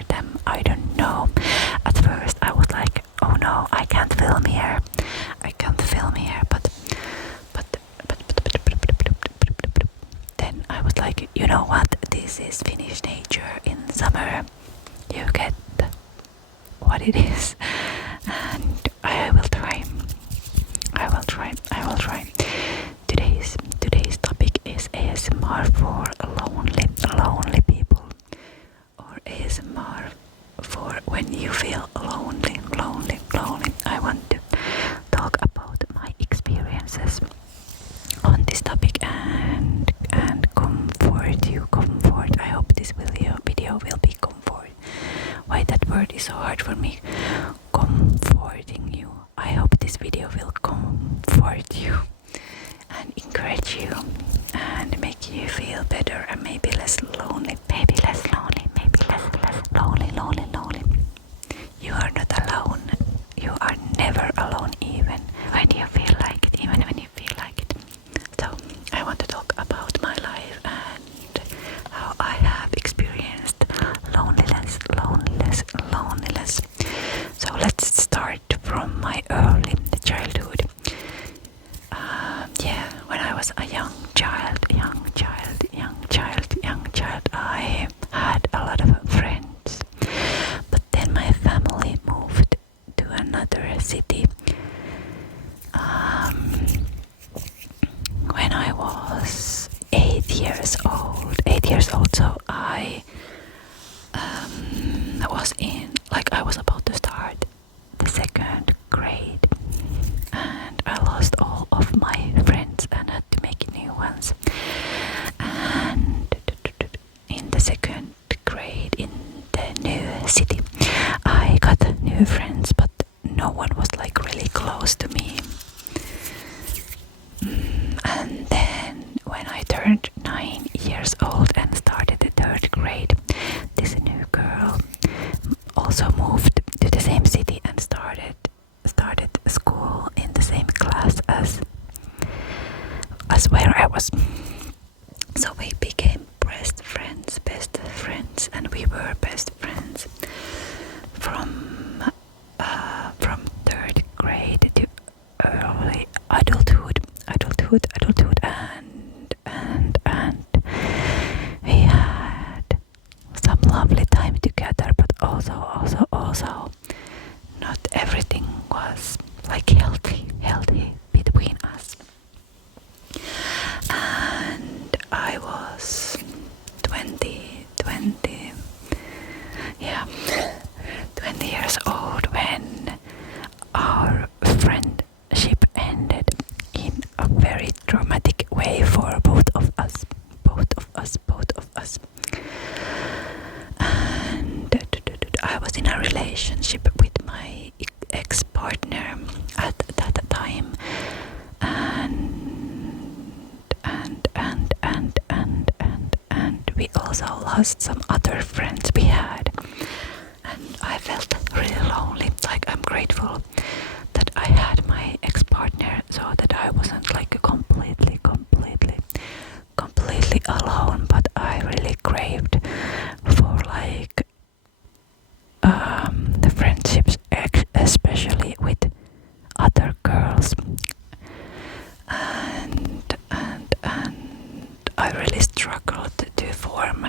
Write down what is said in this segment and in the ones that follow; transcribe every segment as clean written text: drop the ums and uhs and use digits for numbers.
hear them. I don't know. At first I was like, oh no, I can't film here. But then I was like, you know what? This is Finnish nature in summer. You get what it is, and I will try. Today's topic is ASMR for lonely people, or ASMR for when you feel lonely. I want to talk about my experiences on this topic and comfort you. I hope this video will be comfort. Why that word is so hard for me? Comforting you. I hope this video will comfort you and encourage you and make you feel better and maybe less lonely. Maybe less lonely. You are not alone. You are never alone, even when you feel like it. So I want to talk about my life and how I have experienced loneliness. So let's start from my early childhood. When I was a young child, I had a lot of friends. But then my family moved to another city. When I was 8 years old, so I was about to start the second grade, and I lost all of my friends and had to make new ones. And in the second grade in the new city, I got new friends, but no one was like really close to me. And then when I turned 9 years old and started the third grade, this new girl also moved to the same city and started school in the same class as where I was. So we became best friends, and we were best friends from third grade to early adulthood, and we had some lovely time together, but also not everything was like healthy between us. And I was 20 years old when our friendship ended in a very dramatic way for both of us. And I was in a relationship with my ex-partner at that time, and we also lost some other friends we had, and I felt really lonely. Like, I'm grateful that I had my ex-partner so that I wasn't like completely alone, but I really craved for like the friendships, especially with other girls, and I really struggled to form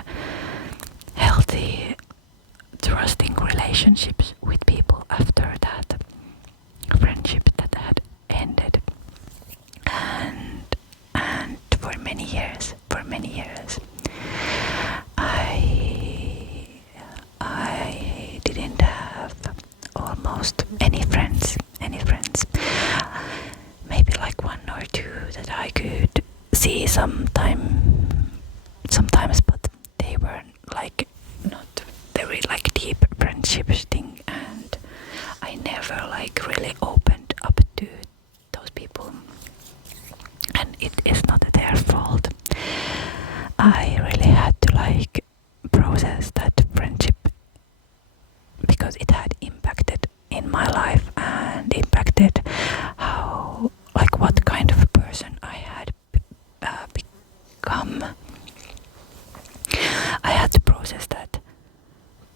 healthy, trusting relationships with people after that friendship that had ended, and for many years I didn't have almost any friends. Maybe like one or two that I could see sometimes, but they were like not very like deep friendships thing, and I never like really opened up to those people, and it is not their fault. I really had to like process that friendship because it had impacted in my life and impacted how, like, what kind of person I had become. I had to process that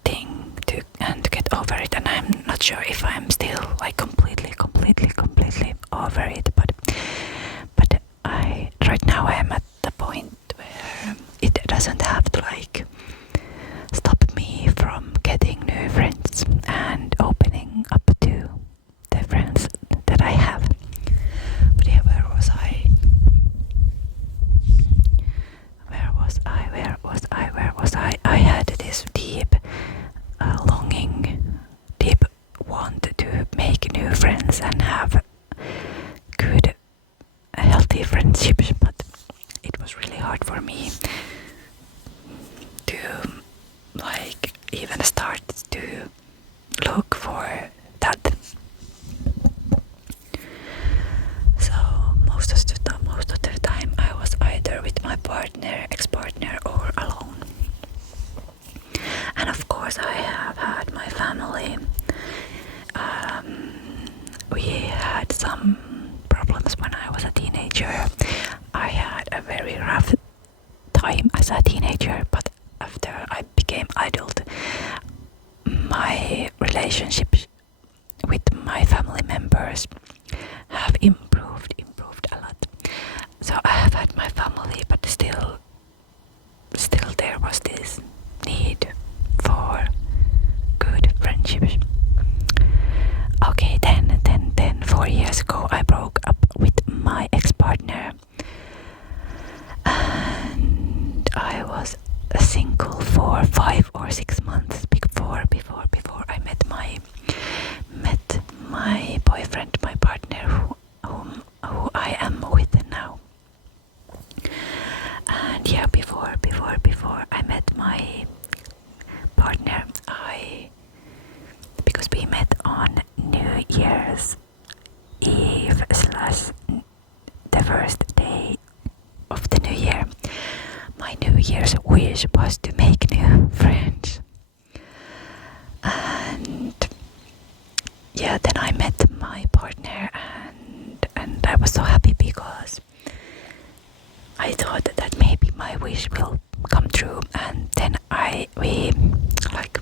thing and get over it, and I'm not sure if I'm still like completely over it, but I right now I am at the point where it doesn't have to like stop me from getting new friends and opening up to the friends that I have. But yeah, where was I? I had this deep longing, deep want to make new friends and have good, healthy friendships, but it was really hard for me to like even start to look for that. So most of the time I was either with my partner, ex-partner, or alone. And of course I have had my family. We had some problems when I was a teenager. I had a very rough time as a teenager, but after I became adult, my relationships with my family members have improved a lot. So I have had my family, but still there was this need for good friendships. Okay, then 4 years ago I broke up with my ex-partner, and I was single for 5 or 6 months before I met my boyfriend, my partner, who I am with now. And yeah, before I met my partner, because we met on New Year's Eve / the first day of the new year, my New Year's wish was to make new friends. And yeah, then I met my partner, and I was so happy because I thought that maybe my wish will come true. And then we like,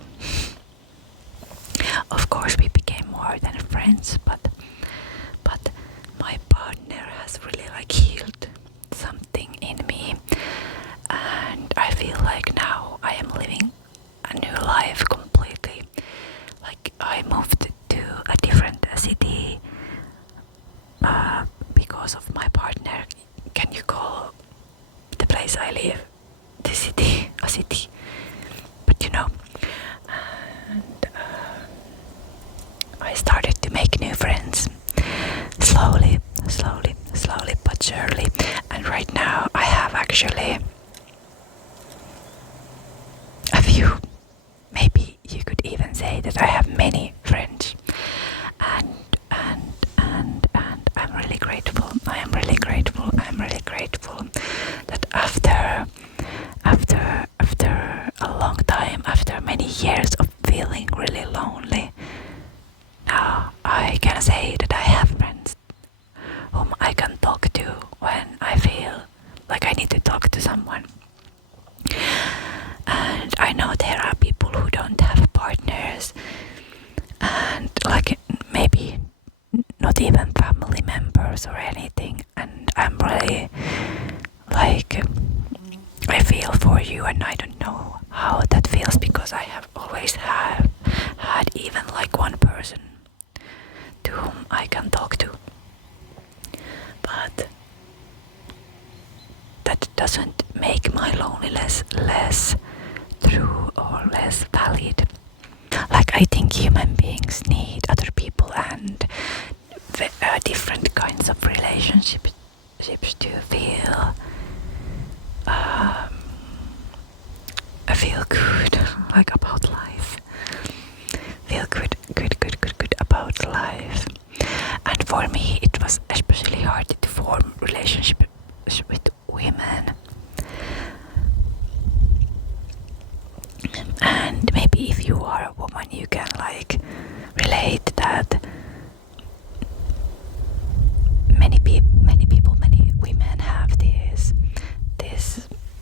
of course we became more than friends, but my partner has really like healed something in me, and I feel like now I am living a new life completely. Like I moved to a different city because of my partner. Can you call the place I live the city a city? But you know, and I started to make new friends slowly but surely. And right now I have actually a few, maybe you could even say that I have many friends, and I'm really grateful. I'm really grateful that after a long time, after many years of feeling really lonely, now I can say that I have friends whom I can talk to when I feel like I need to talk to someone. And I know there are people who don't have partners, and like maybe not even family members or anything, and I'm really like, I feel for you, and I don't know how that feels, because I have always had even like one person to whom I can talk to, but that doesn't make my loneliness less true or less valid. Like I think human beings need other people and different kinds of relationships to feel good, like about life. Feel good about life. And for me, it was especially hard to form relationships with women. And maybe if you are a woman, you can like relate that many women have this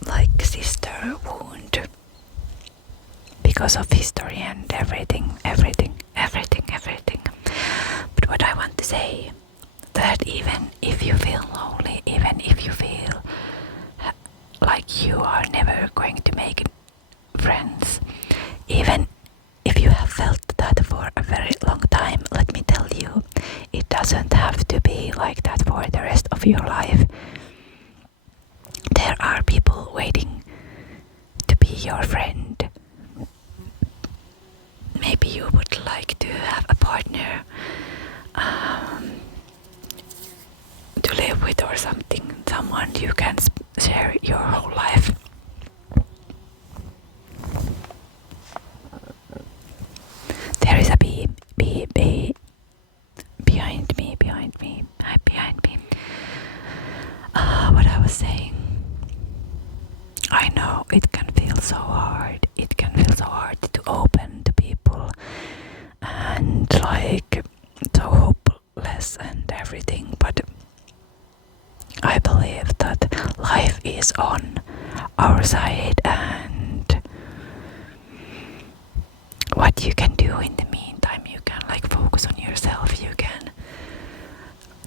like sister wound, because of history and everything. But what I want to say, that even if you feel lonely, even if you feel like you are never going to make friends, even if you have felt that for a very long time, let me tell you, it doesn't have to be like that for the rest of your life. There are people waiting to be your friend. Maybe you would like to have a partner to live with or something, someone you can share your whole life. There is a bee behind me. What I was saying, I know it can feel so hard. It can feel so hard to open to people and like so hopeless and everything, but I believe that life is on our side, and what you can do in the meantime, you can like focus on yourself, you can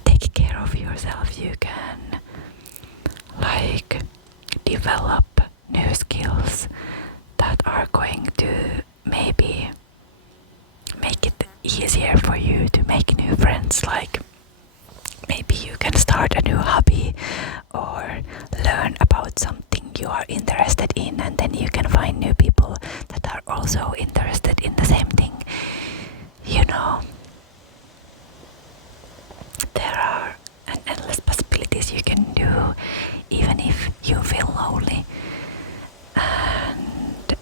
take care of yourself, you can like develop new skills that are going to maybe make it easier for you to make new friends. Like maybe you can start a new hobby or learn about something you are interested in, and then you can find new people that are also interested in the same thing. You know, there are endless possibilities you can do even if you feel lonely. And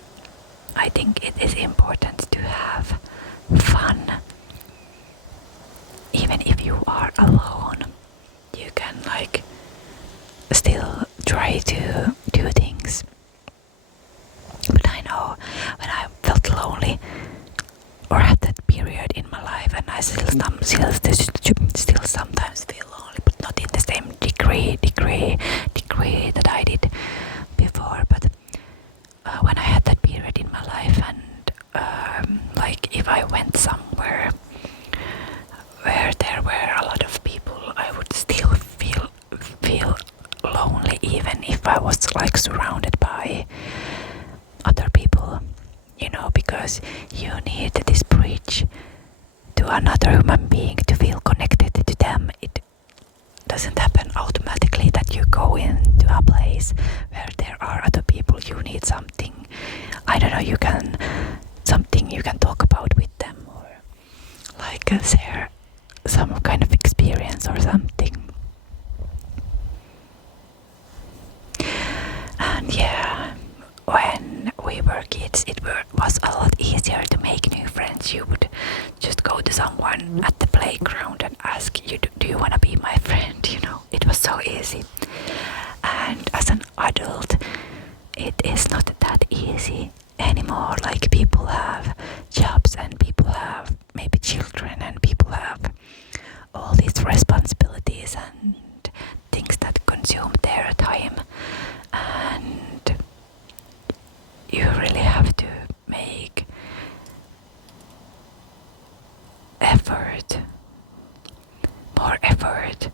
I think it is important to have fun. Even if you are alone, you can like still try to do things. But I know when I felt lonely or at that period in my life, and I still sometimes feel lonely, but not in the same degree that I did before. But when I had that period in my life, and like if I went somewhere where there were a lot of people, I would still feel lonely, even if I was like surrounded by other people, you know, because you need this bridge to another human being to feel connected to them. It doesn't happen automatically that you go into a place where there are other people. You need something, I don't know, something you can talk about with them, or like share some kind of experience or something. And yeah, when we were kids, it was a lot easier to make new friends. You would just go to someone at the playground and ask, do you want to be my friend? You know, it was so easy. And as an adult, it is not that easy anymore. Like people have jobs, and people have maybe children, and people have all these responsibilities and things that consume their time, and you really have to make more effort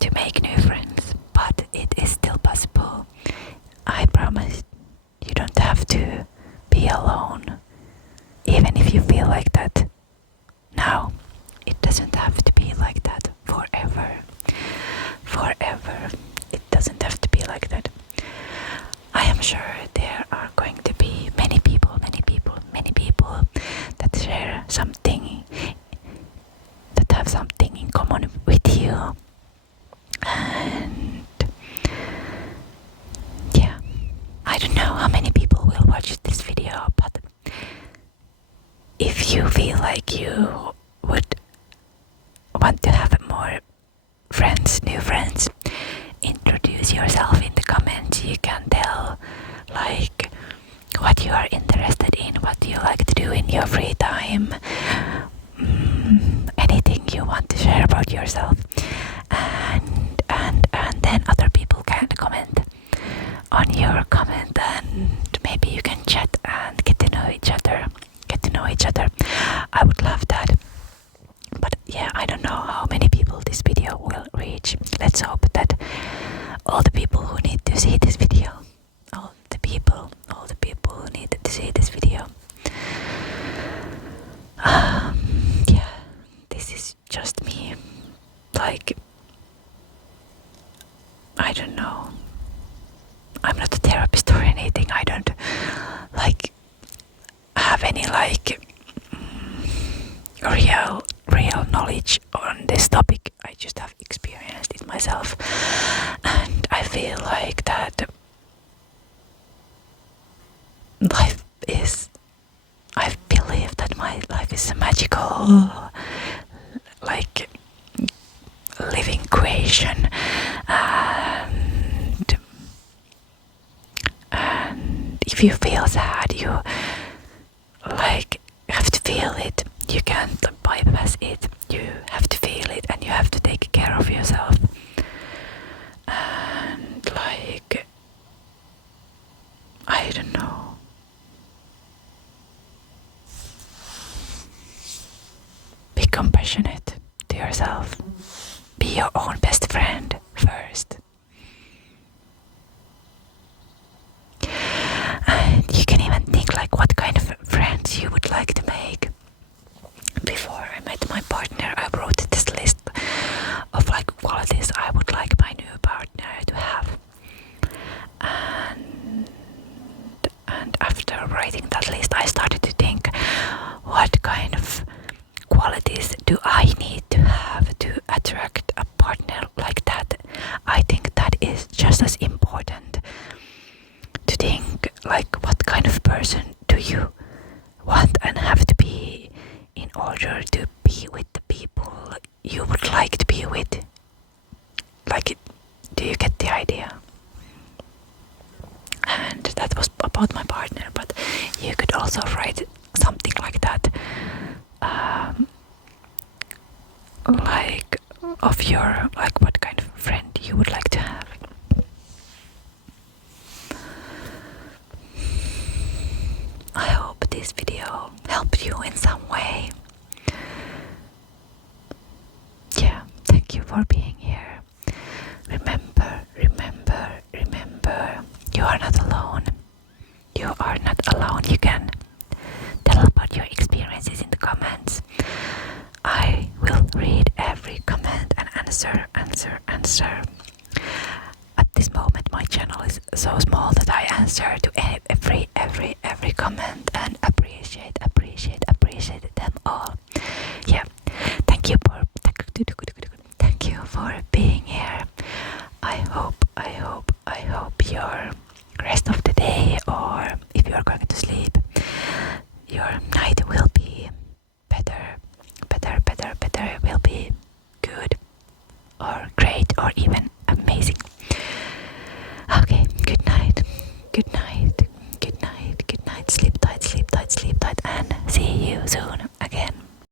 to make new friends. But it is still possible. I promise you don't have to be alone, even if you feel like that now. It doesn't have to be like that forever. It doesn't have to be like that. I am sure there are going to be many people that share something, that have something in common with you. And yeah, I don't know how many people will watch this video, but if you feel like you would want to have more friends, new friends, introduce yourself in the comments. You can tell like what you are interested in, what you like to do in your free time, anything you want to share about yourself, and then other people can comment on your comment, and maybe you can chat and get to know each other I would love that. But yeah, I don't know how many people this video will reach. Let's hope that all the people who need to see this video, all the people who need to see this video. Yeah, this is just me. Like, I don't know. I'm not a therapist or anything. I don't like have any like real knowledge on this topic. I just have experienced it myself, and I feel like that life is, I believe that my life is a magical like living creation, and if you feel sad, you like have to feel it. You can't bypass it. You have to feel it, and you have to take care of yourself. And like, I don't know. Be compassionate to yourself. Be your own best friend first. And you can even think like what kind of friends you would like to make. Before I met my partner, I wrote this list of like qualities I would like my new partner to have. And after writing that list, I started to think, what kind of qualities do I need to have to attract a partner like that? I think that is just as important to think like what kind of person do you want and have to be in order to be with the people you would like to be with. Like, do you get the idea? And that was about my partner, but you could also write something like that, like of your, like what kind of friend you would like to have. I hope this video helped you in some way. Yeah, thank you for being here. Remember, you are not alone. You are not alone. You can tell about your experiences in the comments. I will read every comment and answer. At this moment, my channel is so small that I answer to every comment and appreciate them all. Yeah, thank you for being here. I hope your rest of the day, or if you are going to sleep, your night will be better, will be good or great or even amazing. Okay, good night, sleep tight, and see you soon.